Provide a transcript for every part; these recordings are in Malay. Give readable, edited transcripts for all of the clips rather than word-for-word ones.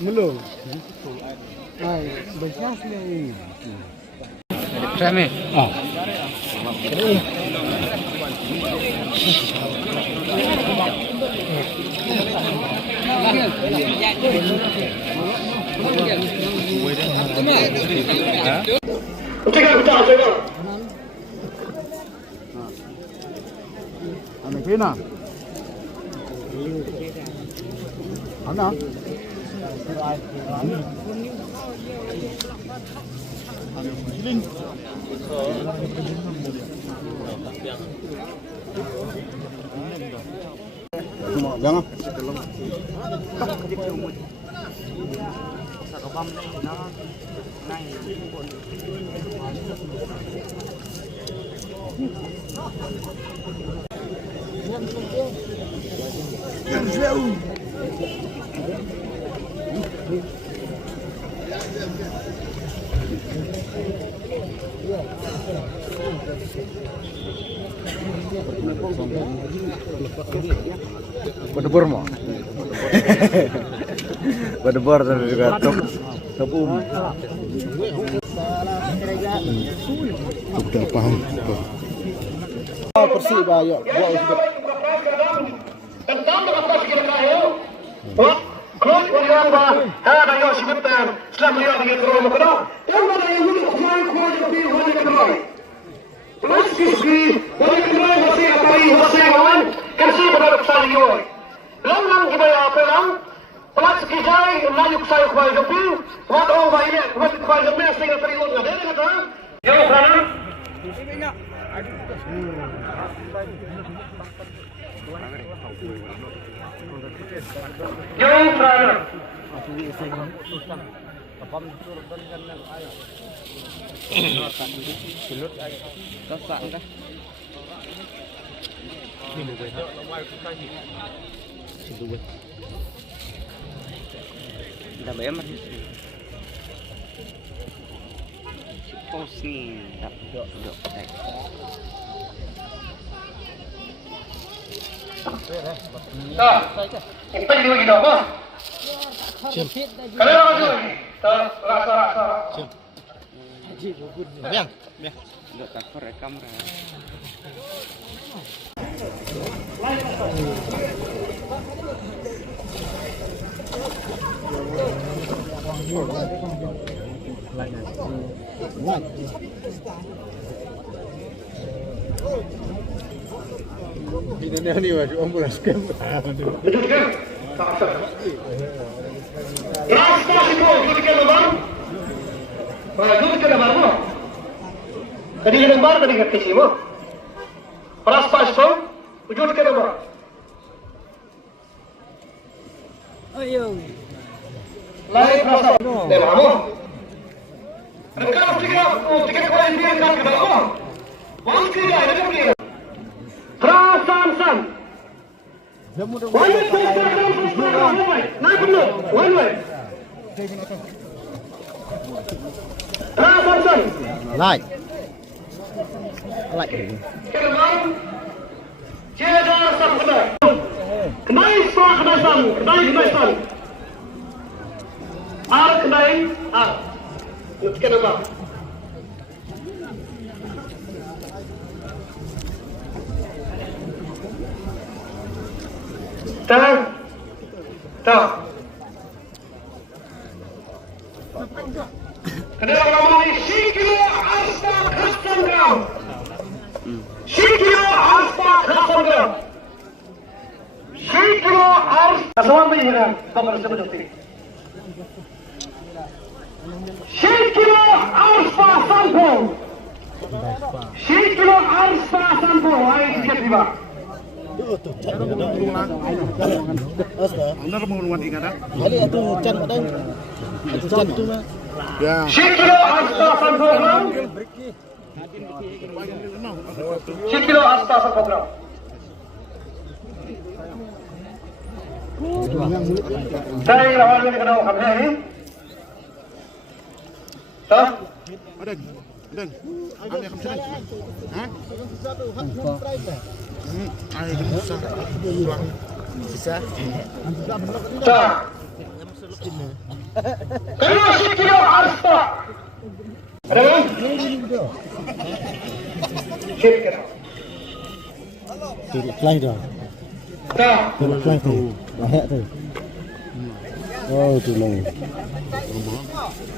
Belum. Besar sekali. Rame. Ano kina? Ano? Jangan. Berdebur mau. Berdebur dan juga tepung. Sudah paham. Persib ayo buat sudah. Tentang dengan pas kita kaya. Klub yang ada yang sebutkan selama dia di Roma kena. Yang mana yang hidup kuat di Roma kena. Plastik boleh kena masih apa ini masih kawan. Kasih pada saya. Lang kita ya pelang. Plastik jai lanjut saya kuat jopi. Wat over ini wat kuat jopi sehingga terlihat ada kata. Yang sana. Yang sana. Dah bayar masih. Pos ni tak dok. Tak. Kita juga gitu apa? Kalau aku tak rasa. Biang. Dok tak rekam dah. Ini ni masih ambulans kan. Rasta itu kita lembar. Bagus kita lembar mo. Kadi lembar kadi kasi mo. Rasta itu wujud kita lembar. Ayo. Lain rasta. Lembar mo. Kalau tiga kali dia kan kita mo. Bang kira ada kira. Prasansan. One way. Prasansan. Like. Kelemahan. Cedar sabda. Kenai kedasan. Kenai. Kenapa? Tak. Kedua ngomong ni Shikiro Asta Kassandra. Shikiro Asta Kassandra. Shikiro Asta. Semua begini kamu sebut itu. Shikiro Asta Sampo. Shikiro Asta Sampo. Hai dia tiba. Anda mengulangi ingatan? Kali itu can ada. Itu can tu mah. Ya. Shikiro Asta Sampo. Shikiro Asta Sampo. Saya lawan ini kena kami ini. Tak? Ada. Ada kamu sini. Hah? Ayo kita Sisa. Tak. Kena 10 kilo harus tak. Ada kan? Sikit. Turut fly dah. Tak. Turut fly tu. Bahaya tu. Oh, tu long.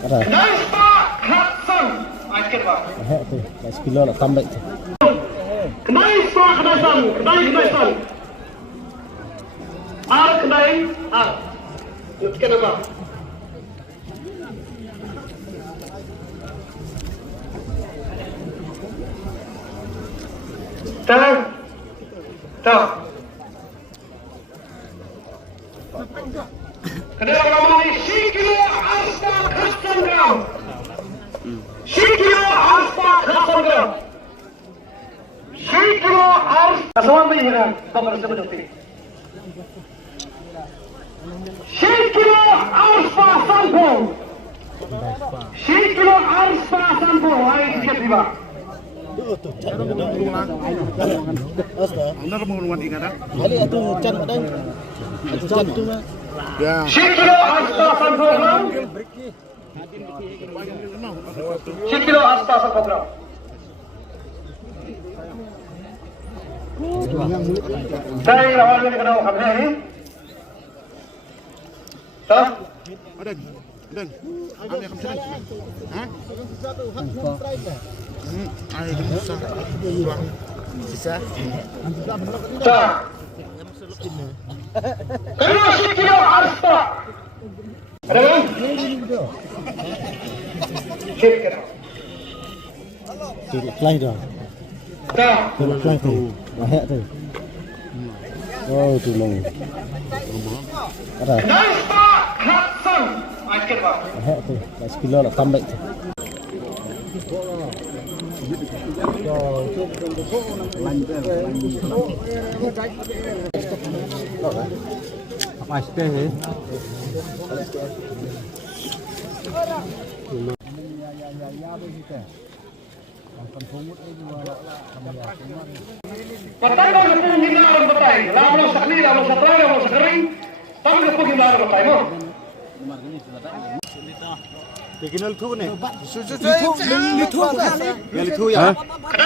Ada. Nice pak. Hudson. Akhir pak. Bahaya tu. Dah 10 kilo nak tambah tu. Nice pak Hudson. Kedai. Kedai. Let's get him up. Tak. Kedai orang ni 10 kilo aspa custom gram. 10 kilo aspa custom gram. 10 kilo aspa. Asal ni kan? Bapak sebut tu. 10 kilo aspa sampul. 10 kilo aspa sampul. Hai sikit tiba. Anda mengeluarkan ikan dah? Kali itu can ada. Itu can tu mah. Ya. 10 kilo aspa sampul gram. 10 kilo aspa sampul gram. Saya awal ni kena kami ni. Tak? Ada. Ambil kamu sini. Hah? Air susah. Sisa. Tak. Kena 10 kilo aspa. Ada kan? Sikit. Turut fly dah. Tak. Turut fly tu. Bahaya tu. Oh, tu long. Ada. Nice pak. Hudson. Akhir pak. Bahaya tu. Dah 10 kilo nak tambah tu. Apa isteh ni? Pertanyaan sepuluh hingga bertai. Lalu sekali, lalu setelah, lalu sekering. Tapi sepuluh hingga bertai mo. Bikin lu tu ni. Litu. Ya lu tu ya.